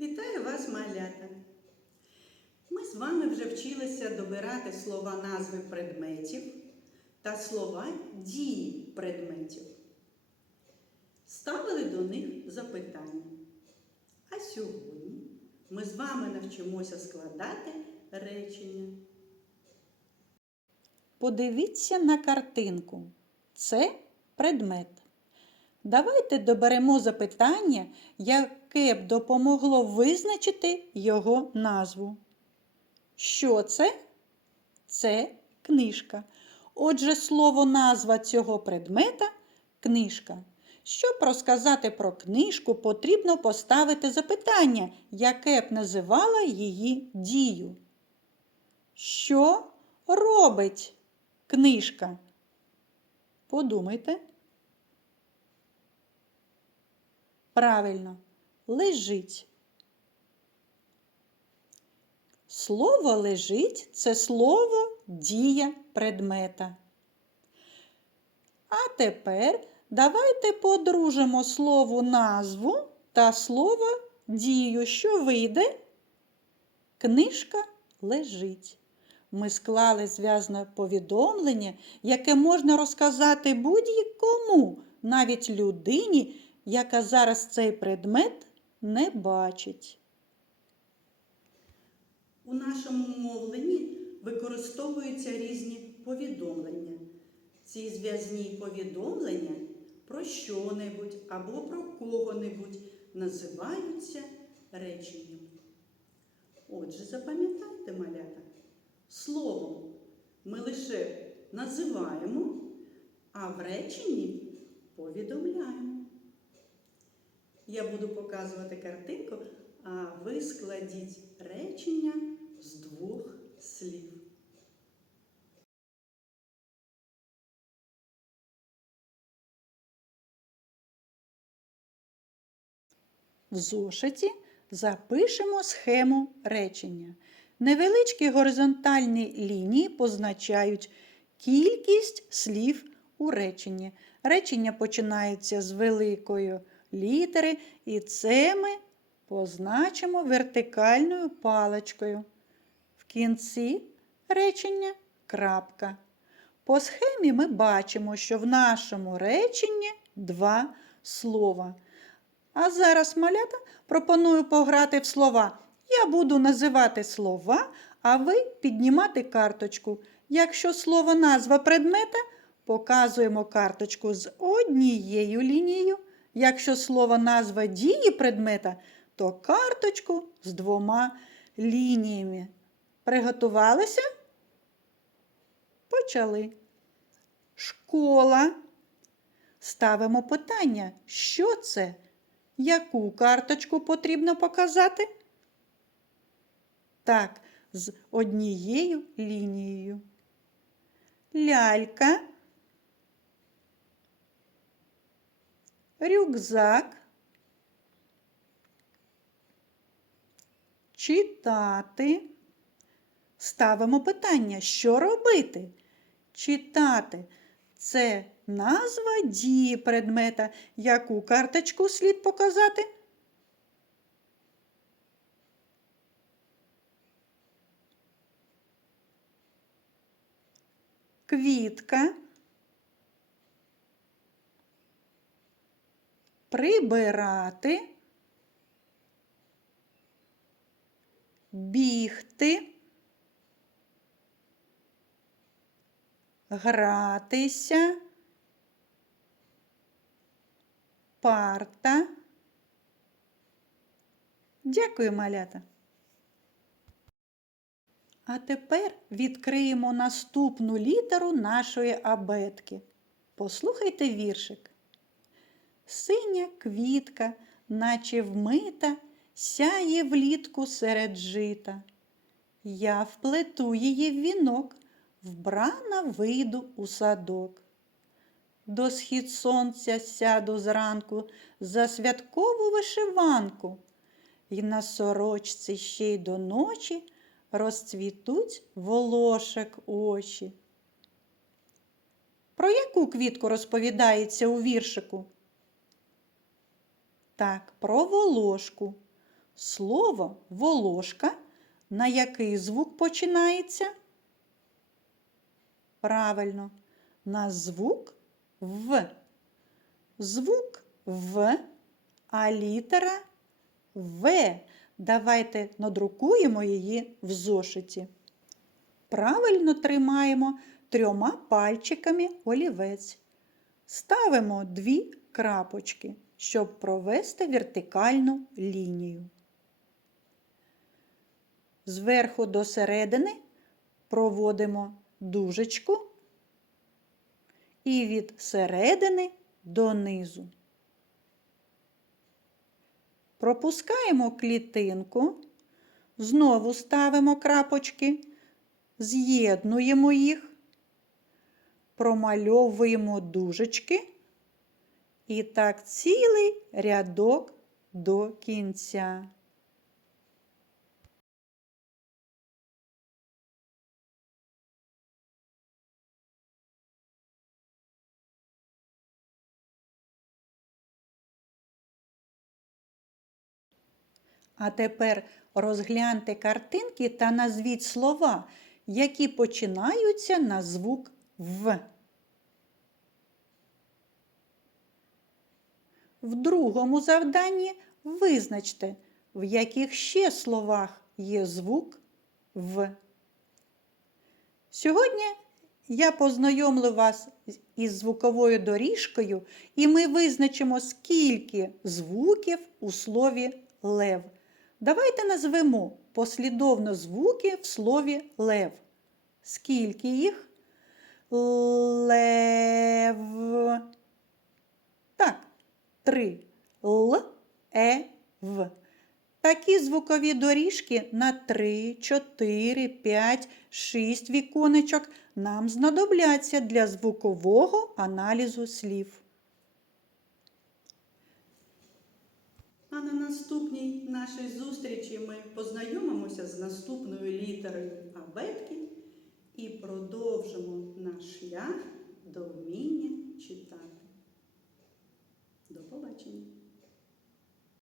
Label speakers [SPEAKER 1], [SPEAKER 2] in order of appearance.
[SPEAKER 1] Вітаю вас, малята! Ми з вами вже вчилися добирати слова назви предметів та слова дії предметів. Ставили до них запитання. А сьогодні ми з вами навчимося складати речення.
[SPEAKER 2] Подивіться на картинку. Це предмет. Давайте доберемо запитання, яке б допомогло визначити його назву. Що це? Це книжка. Отже, слово назва цього предмета книжка. Щоб розказати про книжку, потрібно поставити запитання, яке б називало її дію. Що робить книжка? Подумайте. Правильно, лежить. Слово лежить це слово дія предмета. А тепер давайте подружимо слово назву та слово дію, що вийде. Книжка лежить. Ми склали зв'язне повідомлення, яке можна розказати будь-кому, навіть людині, яка зараз цей предмет не бачить.
[SPEAKER 1] У нашому мовленні використовуються різні повідомлення. Ці зв'язні повідомлення про що-небудь або про кого-небудь називаються реченням. Отже, запам'ятайте, малята, словом ми лише називаємо, а в реченні повідомляємо. Я буду показувати картинку, а ви складіть речення з двох слів.
[SPEAKER 2] В зошиті запишемо схему речення. Невеличкі горизонтальні лінії позначають кількість слів у реченні. Речення починається з великої літери, і це ми позначимо вертикальною паличкою. В кінці речення крапка. По схемі ми бачимо, що в нашому реченні два слова. А зараз, малята, пропоную пограти в слова. Я буду називати слова, а ви піднімати карточку. Якщо слово назва предмета, показуємо карточку з однією лінією. Якщо слово назва дії предмета, то карточку з двома лініями. Приготувалися? Почали. Школа. Ставимо питання, що це? Яку карточку потрібно показати? Так, з однією лінією. Лялька. Рюкзак. Читати. Ставимо питання, що робити? Читати. Це назва дії предмета. Яку карточку слід показати? Квітка. Прибирати. Бігти. Гратися. Парта. Дякую, малята. А тепер відкриємо наступну літеру нашої абетки. Послухайте віршик. Синя квітка, наче вмита, сяє влітку серед жита. Я вплету її в вінок, вбрана вийду у садок. До схід сонця сяду зранку за святкову вишиванку, І на сорочці ще й до ночі розцвітуть волошек очі. Про яку квітку розповідається у віршику? Так, про волошку. слово волошка на який звук починається? Правильно, на звук В. Звук В, а літера В. Давайте надрукуємо її в зошиті. Правильно тримаємо трьома пальчиками олівець. Ставимо дві крапочки, щоб провести вертикальну лінію. Зверху до середини проводимо дужечку і від середини до низу. Пропускаємо клітинку, знову ставимо крапочки, з'єднуємо їх, промальовуємо дужечки і так цілий рядок до кінця. А тепер розгляньте картинки та назвіть слова, які починаються на звук В. В другому завданні визначте, в яких ще словах є звук В. Сьогодні я познайомлю вас із звуковою доріжкою, і ми визначимо, скільки звуків у слові лев. Давайте назвемо послідовно звуки в слові лев. Скільки їх? Лев. Так, три. Л, Е, В. Такі звукові доріжки на 3, 4, 5, 6 віконечок нам знадобляться для звукового аналізу слів.
[SPEAKER 1] А на наступній нашій зустрічі ми познайомимося з наступною літерою абетки і продовжимо наш шлях до вміння читати. for watching.